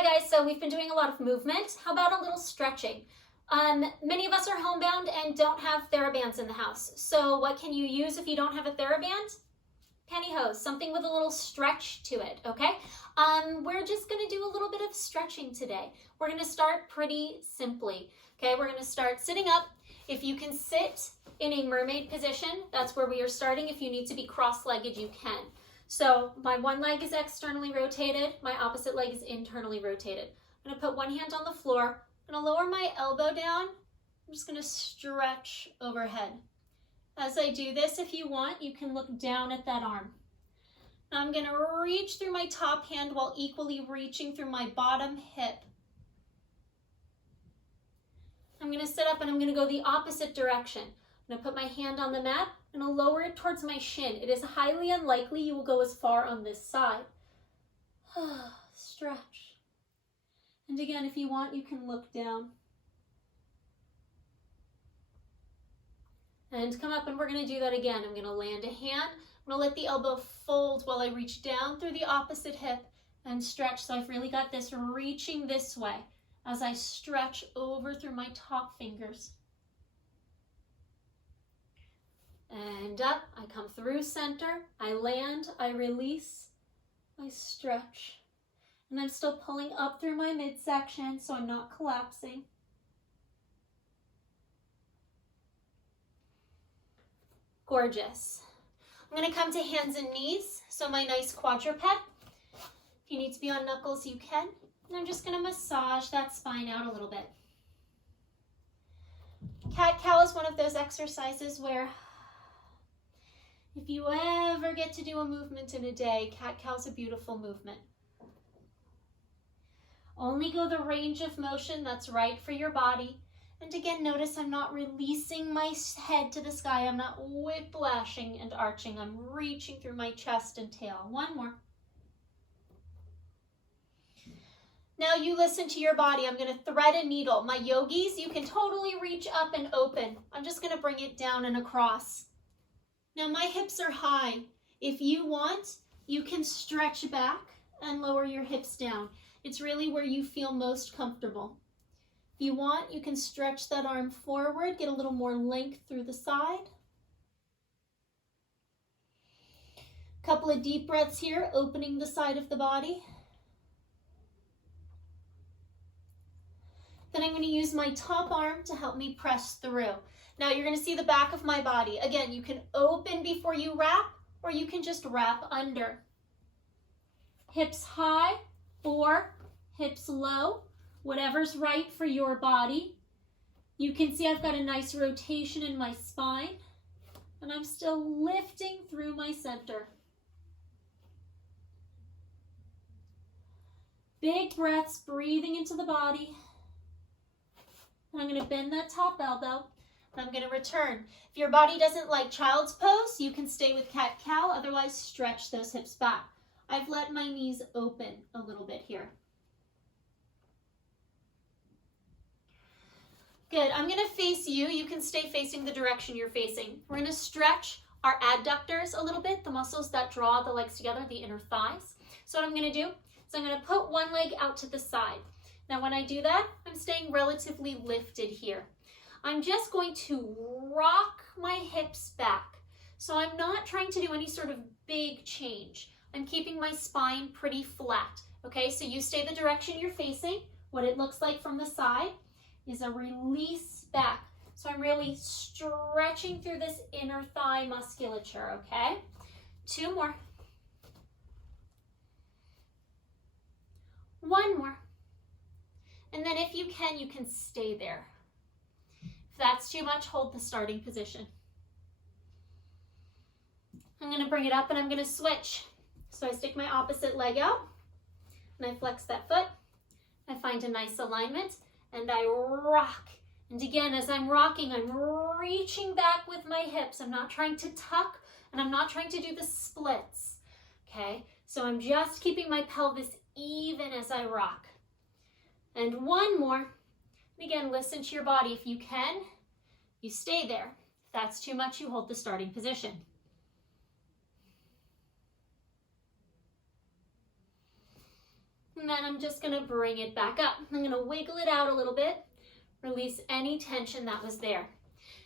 Hi guys, so we've been doing a lot of movement. How about a little stretching? Many of us are homebound and don't have Therabands in the house. So what can you use if you don't have a Theraband? Pantyhose, something with a little stretch to it, okay? We're just gonna do a little bit of stretching today. We're gonna start pretty simply, okay? We're gonna start sitting up. If you can sit in a mermaid position, that's where we are starting. If you need to be cross-legged, you can. So my one leg is externally rotated, my opposite leg is internally rotated. I'm gonna put one hand on the floor, I'm gonna lower my elbow down, I'm just gonna stretch overhead. As I do this, if you want, you can look down at that arm. Now I'm gonna reach through my top hand while equally reaching through my bottom hip. I'm gonna sit up and I'm gonna go the opposite direction. I'm gonna put my hand on the mat, I'm gonna lower it towards my shin. It is highly unlikely you will go as far on this side. Stretch. And again, if you want, you can look down. And come up, and we're gonna do that again. I'm gonna land a hand, I'm gonna let the elbow fold while I reach down through the opposite hip and stretch. So I've really got this reaching this way as I stretch over through my top fingers. And up, I come through center, I land, I release, I stretch. And I'm still pulling up through my midsection so I'm not collapsing. Gorgeous. I'm gonna come to hands and knees, so my nice quadruped. If you need to be on knuckles, you can. And I'm just gonna massage that spine out a little bit. Cat-cow is one of those exercises where if you ever get to do a movement in a day, cat-cow's a beautiful movement. Only go the range of motion that's right for your body. And again, notice I'm not releasing my head to the sky. I'm not whiplashing and arching. I'm reaching through my chest and tail. One more. Now you listen to your body. I'm going to thread a needle. My yogis, you can totally reach up and open. I'm just going to bring it down and across. Now my hips are high. If you want, you can stretch back and lower your hips down. It's really where you feel most comfortable. If you want, you can stretch that arm forward, get a little more length through the side. Couple of deep breaths here, opening the side of the body. Then I'm going to use my top arm to help me press through. Now you're going to see the back of my body. Again, you can open before you wrap, or you can just wrap under. Hips high, 4, hips low, whatever's right for your body. You can see I've got a nice rotation in my spine, and I'm still lifting through my center. Big breaths, breathing into the body. And I'm going to bend that top elbow, and I'm going to return. If your body doesn't like child's pose, you can stay with cat-cow, otherwise stretch those hips back. I've let my knees open a little bit here. Good, I'm gonna face you. You can stay facing the direction you're facing. We're gonna stretch our adductors a little bit, the muscles that draw the legs together, the inner thighs. So what I'm gonna do is I'm gonna put one leg out to the side. Now when I do that, I'm staying relatively lifted here. I'm just going to rock my hips back. So I'm not trying to do any sort of big change. I'm keeping my spine pretty flat. Okay, so you stay the direction you're facing. What it looks like from the side is a release back. So I'm really stretching through this inner thigh musculature, okay? 2 more. 1 more. And then if you can stay there. If that's too much, hold the starting position. I'm gonna bring it up and I'm gonna switch. So I stick my opposite leg out and I flex that foot. I find a nice alignment and I rock. And again, as I'm rocking, I'm reaching back with my hips. I'm not trying to tuck and I'm not trying to do the splits. Okay, so I'm just keeping my pelvis even as I rock. And 1 more. And again, listen to your body. If you can, you stay there. If that's too much, you hold the starting position. And then I'm just gonna bring it back up. I'm gonna wiggle it out a little bit, release any tension that was there.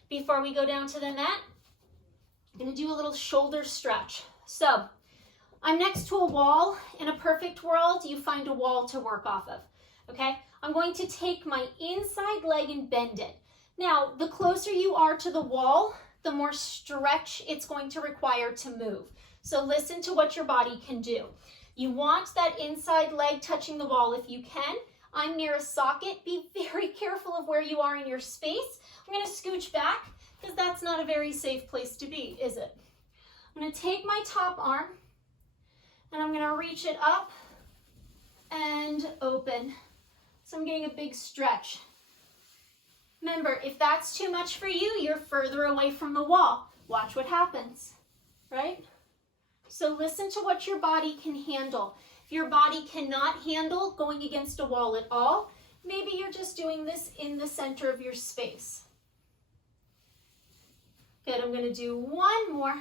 Before we go down to the mat, I'm gonna do a little shoulder stretch. So I'm next to a wall. In a perfect world, you find a wall to work off of, okay? I'm going to take my inside leg and bend it. Now, the closer you are to the wall, the more stretch it's going to require to move. So listen to what your body can do. You want that inside leg touching the wall if you can. I'm near a socket. Be very careful of where you are in your space. I'm going to scooch back because that's not a very safe place to be, is it? I'm going to take my top arm and I'm going to reach it up and open. So I'm getting a big stretch. Remember, if that's too much for you, you're further away from the wall. Watch what happens, right? So listen to what your body can handle. If your body cannot handle going against a wall at all, maybe you're just doing this in the center of your space. Good, I'm going to do one more.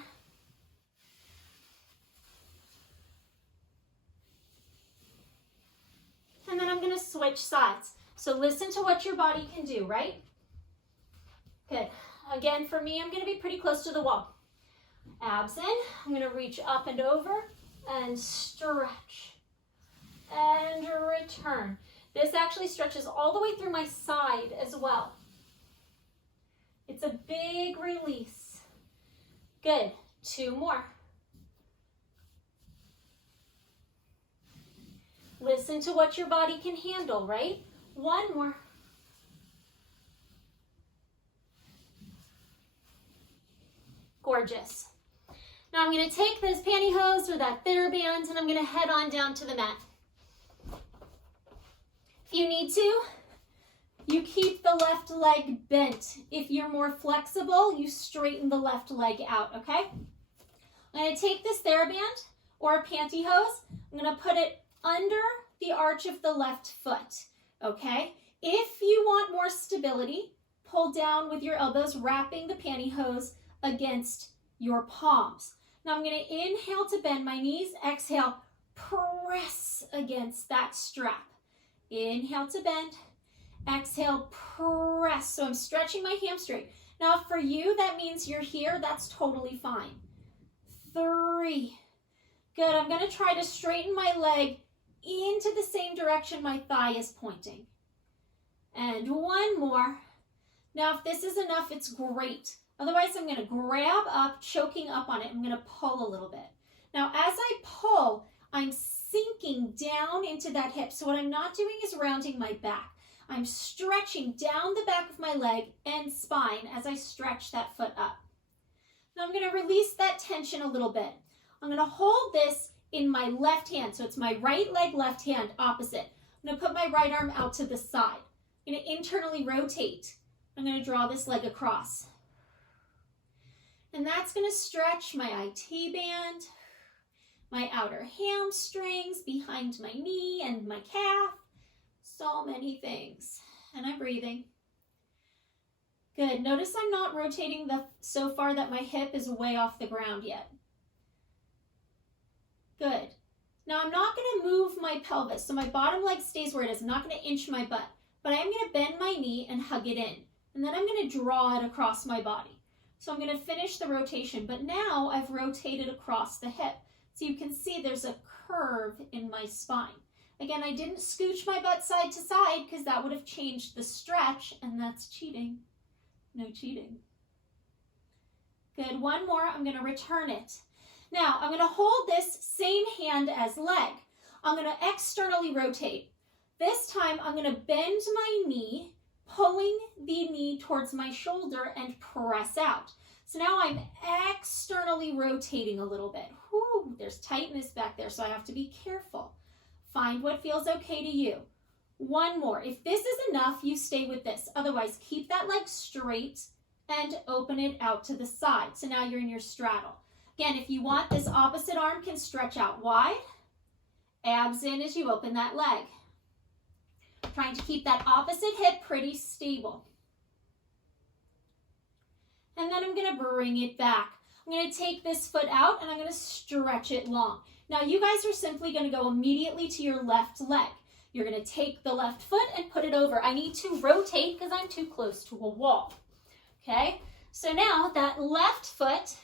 And then I'm going to switch sides. So listen to what your body can do, right? Good. Again, for me, I'm going to be pretty close to the wall. Abs in. I'm going to reach up and over and stretch and return. This actually stretches all the way through my side as well. It's a big release. Good. Two more. Listen to what your body can handle, right? One more. Gorgeous. Now I'm going to take this pantyhose or that Theraband and I'm going to head on down to the mat. If you need to, you keep the left leg bent. If you're more flexible, you straighten the left leg out, okay? I'm going to take this Theraband or a pantyhose. I'm going to put it under the arch of the left foot, okay? If you want more stability, pull down with your elbows, wrapping the pantyhose against your palms. Now I'm going to inhale to bend my knees, exhale, press against that strap. Inhale to bend, exhale, press. So I'm stretching my hamstring. Now for you, that means you're here, that's totally fine. 3. Good, I'm going to try to straighten my leg into the same direction my thigh is pointing. And one more. Now if this is enough, it's great. Otherwise, I'm going to grab up, choking up on it. I'm going to pull a little bit. Now, as I pull, I'm sinking down into that hip. So what I'm not doing is rounding my back. I'm stretching down the back of my leg and spine as I stretch that foot up. Now, I'm going to release that tension a little bit. I'm going to hold this in my left hand. So it's my right leg, left hand, opposite. I'm going to put my right arm out to the side. I'm going to internally rotate. I'm going to draw this leg across. And that's going to stretch my IT band, my outer hamstrings, behind my knee and my calf. So many things. And I'm breathing. Good. Notice I'm not rotating so far that my hip is way off the ground yet. Good. Now I'm not going to move my pelvis. So my bottom leg stays where it is. I'm not going to inch my butt. But I am going to bend my knee and hug it in. And then I'm going to draw it across my body. So I'm going to finish the rotation, but now I've rotated across the hip. So you can see there's a curve in my spine. Again, I didn't scooch my butt side to side because that would have changed the stretch, and that's cheating. No cheating. Good, one more. I'm going to return it. Now, I'm going to hold this same hand as leg. I'm going to externally rotate. This time, I'm going to bend my knee, pulling the knee towards my shoulder and press out. So now I'm externally rotating a little bit. Whew, there's tightness back there, so I have to be careful. Find what feels okay to you. One more. If this is enough, you stay with this. Otherwise, keep that leg straight and open it out to the side. So now you're in your straddle. Again, if you want, this opposite arm can stretch out wide. Abs in as you open that leg. Trying to keep that opposite hip pretty stable. And then I'm going to bring it back. I'm going to take this foot out and I'm going to stretch it long. Now you guys are simply going to go immediately to your left leg. You're going to take the left foot and put it over. I need to rotate because I'm too close to a wall. Okay, so now that left foot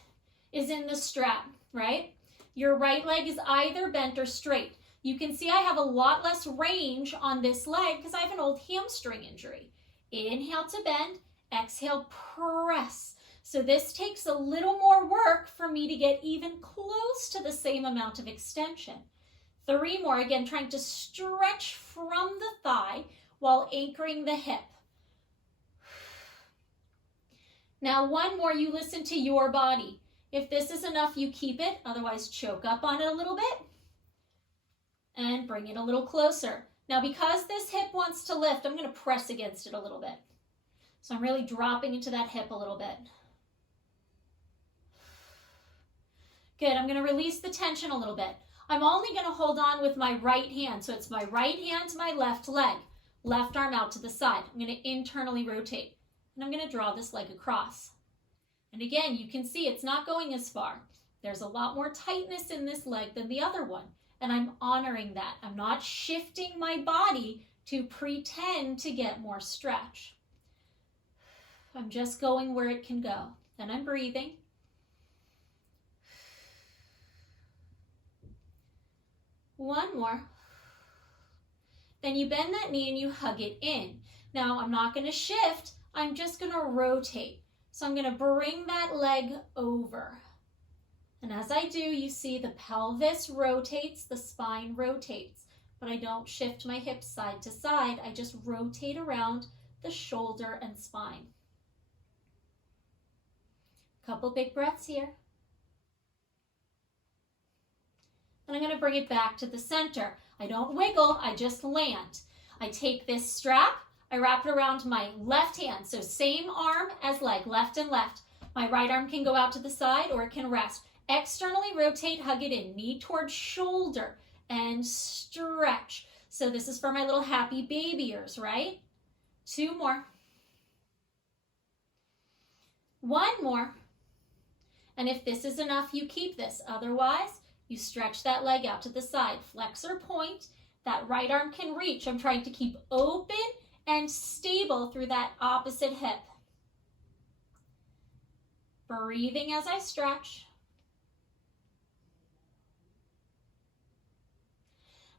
is in the strap, right? Your right leg is either bent or straight. You can see I have a lot less range on this leg because I have an old hamstring injury. Inhale to bend, exhale, press. So this takes a little more work for me to get even close to the same amount of extension. 3 more, again, trying to stretch from the thigh while anchoring the hip. Now 1 more, you listen to your body. If this is enough, you keep it, otherwise choke up on it a little bit and bring it a little closer. Now because this hip wants to lift, I'm going to press against it a little bit. So I'm really dropping into that hip a little bit. Good, I'm going to release the tension a little bit. I'm only going to hold on with my right hand. So it's my right hand to my left leg, left arm out to the side. I'm going to internally rotate and I'm going to draw this leg across. And again, you can see it's not going as far. There's a lot more tightness in this leg than the other one. And I'm honoring that. I'm not shifting my body to pretend to get more stretch. I'm just going where it can go. Then I'm breathing. One more. Then you bend that knee and you hug it in. Now I'm not going to shift. I'm just going to rotate. So I'm going to bring that leg over. And as I do, you see the pelvis rotates, the spine rotates, but I don't shift my hips side to side. I just rotate around the shoulder and spine. Couple big breaths here. And I'm going to bring it back to the center. I don't wiggle, I just land. I take this strap, I wrap it around my left hand. So same arm as leg, left and left. My right arm can go out to the side or it can rest. Externally rotate, hug it in, knee towards shoulder and stretch. So this is for my little happy baby ears, right? 2 more. 1 more. And if this is enough, you keep this. Otherwise, you stretch that leg out to the side. Flex or point. That right arm can reach. I'm trying to keep open and stable through that opposite hip. Breathing as I stretch.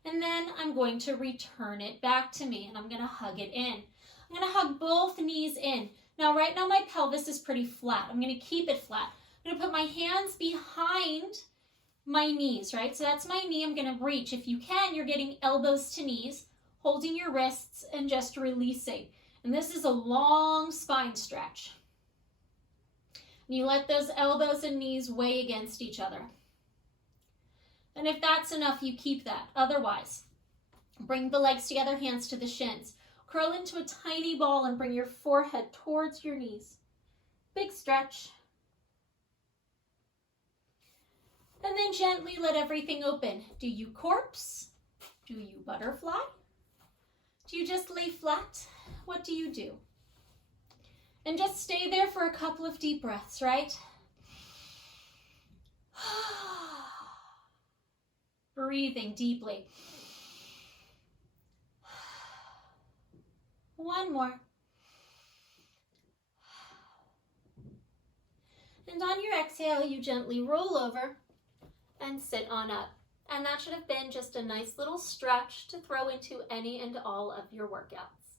And then I'm going to return it back to me and I'm going to hug it in. I'm going to hug both knees in. Now, right now my pelvis is pretty flat. I'm going to keep it flat. I'm going to put my hands behind my knees, right? So that's my knee. I'm going to reach. If you can, you're getting elbows to knees, holding your wrists and just releasing. And this is a long spine stretch. And you let those elbows and knees weigh against each other. And if that's enough, you keep that. Otherwise, bring the legs together, hands to the shins. Curl into a tiny ball and bring your forehead towards your knees. Big stretch. And then gently let everything open. Do you corpse? Do you butterfly? Do you just lay flat? What do you do? And just stay there for a couple of deep breaths, right? Breathing deeply. 1 more. And on your exhale, you gently roll over and sit on up. And that should have been just a nice little stretch to throw into any and all of your workouts.